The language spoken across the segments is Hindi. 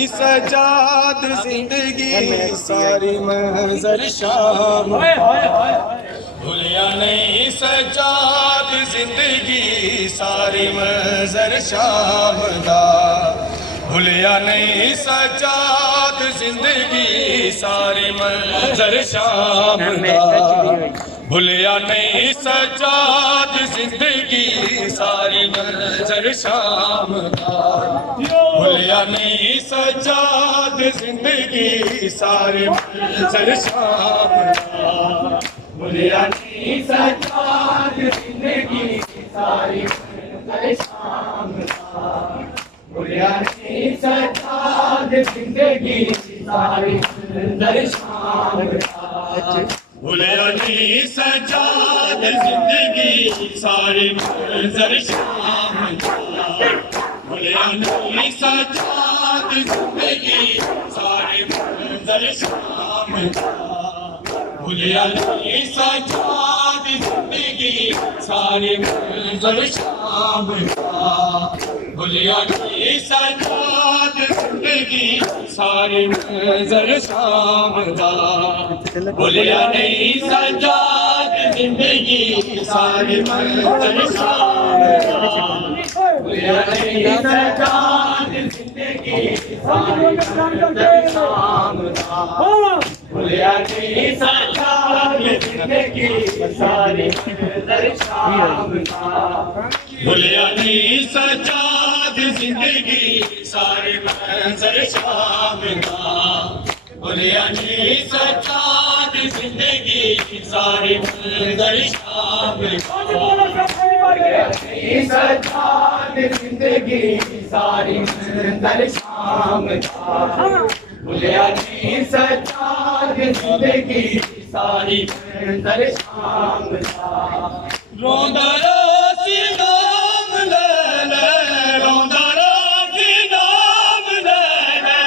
नहीं सजाद जिंदगी सारी मंजर शाम भूलिया नहीं सजाद जिंदगी सारी मंजर शाम दा भूलिया नहीं सजाद जिंदगी सारी मंजर शाम दा भूलिया नहीं सजाद जिंदगी सारी मंजर शाम दा भूलिया नहीं सजाद जिंदगी सारी मंजर शाम दा भूलिया नहीं सजाद जिंदगी सारी मंजर शाम दा भूलिया नहीं सजाद जिंदगी सारी मंजर शाम दा भूलिया नहीं सजाद जिंदगी सारी मंजर शाम दा भूलिया नहीं सजाद जिंदगी सारी मंजर शाम दा भूलिया नहीं सजाद जिंदगी सारी मंजर शाम दा भूलिया नहीं सजाद जिंदगी सारी मंजर शाम दा भूलिया नहीं सजाद जिंदगी सारी मंजर शाम दा भूलिया नहीं सजाद जिंदगी सारी मंजर शाम दा भूलिया नहीं सजाद जिंदगी सारी मंजर शाम दा भूलिया नहीं सजाद जिंदगी सारी मंजर शाम दा भूलिया नहीं सजाद जिंदगी सारी मंजर शाम दा भूलिया नहीं सजाद जिंदगी सारी मंजर शाम दा भूलिया नहीं सजाद जिंदगी सारी मंजर शाम दा रोंदा रोसी नाम ले ले रोंदा रोसी नाम ले ले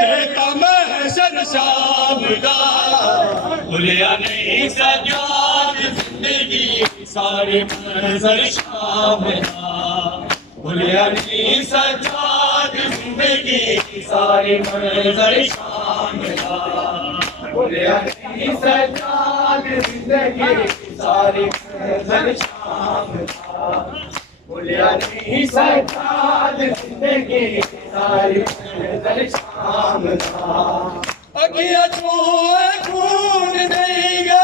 तेरा महशर शाम दा भूलिया नहीं सजाद जिंदगी सारी मंजर शाम दा भूलिया नहीं सजाद जिंदगी सारी मंजर शाम दा भूलिया नहीं सजाद जिंदगी सारी मंजर शाम दा भूलिया नहीं सजाद जिंदगी सारी मंजर शाम दा अखियां छुए खून नहीं गे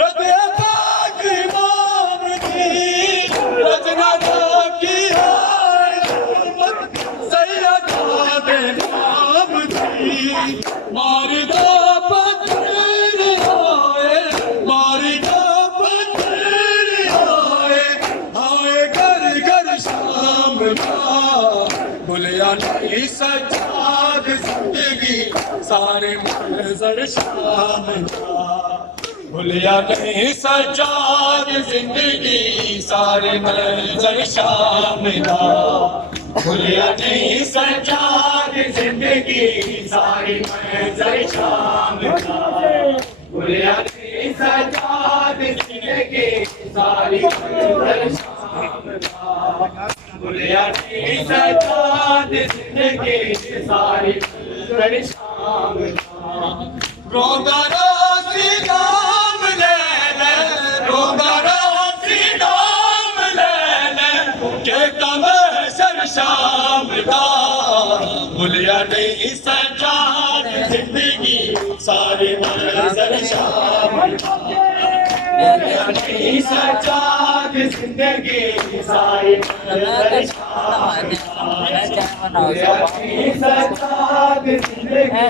रब पाक इमाम दी रचना की सैयदा दे नाम दी मार दो पत्थर आए मार दो पत्थर आए आए घर घर शाम दा भूलिया नहीं सजाद जिंदगी सारे मंजर शाम दा भूलिया नहीं सजाद जिंदगी सारे मंजर शाम दा भूलिया नहीं सजाद जिंदगी सारी मंजर शाम दा भूलिया नहीं सजाद जिंदगी सारी मंजर शाम दा भूलिया नहीं सजाद जिंदगी सारी मंजर शाम दा रोंदा रोसी नाम ले ले रोंदा रोसी नाम ले ले कहता महशर शाम दा भूलिया नहीं सजाद जिंदगी सारी मंजर शाम दा भूलिया नहीं सजाद जिंदगी सारी मंजर शाम दा भूलिया नहीं सजाद जिंदगी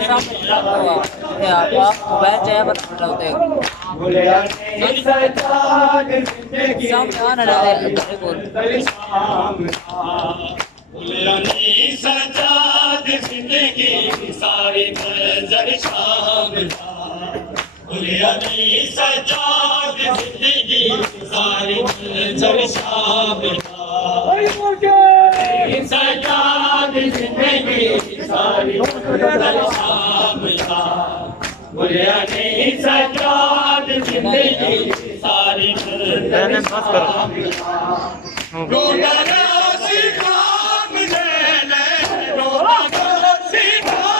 भूलिया नहीं सजाद जिंदगी मंजर शाम दा भूलिया नहीं सजाद जिंदगी सारी मंजर शाम दा भूलिया नहीं सजाद जिंदगी सारी मंजर शाम दा सजाद जिंदगी सारी मंजर शाम दा भूलिया नहीं सजाद जिंदगी सारी मंजर शाम दा रोंदा रोसी नाम ले ले रोंदा रोसी नाम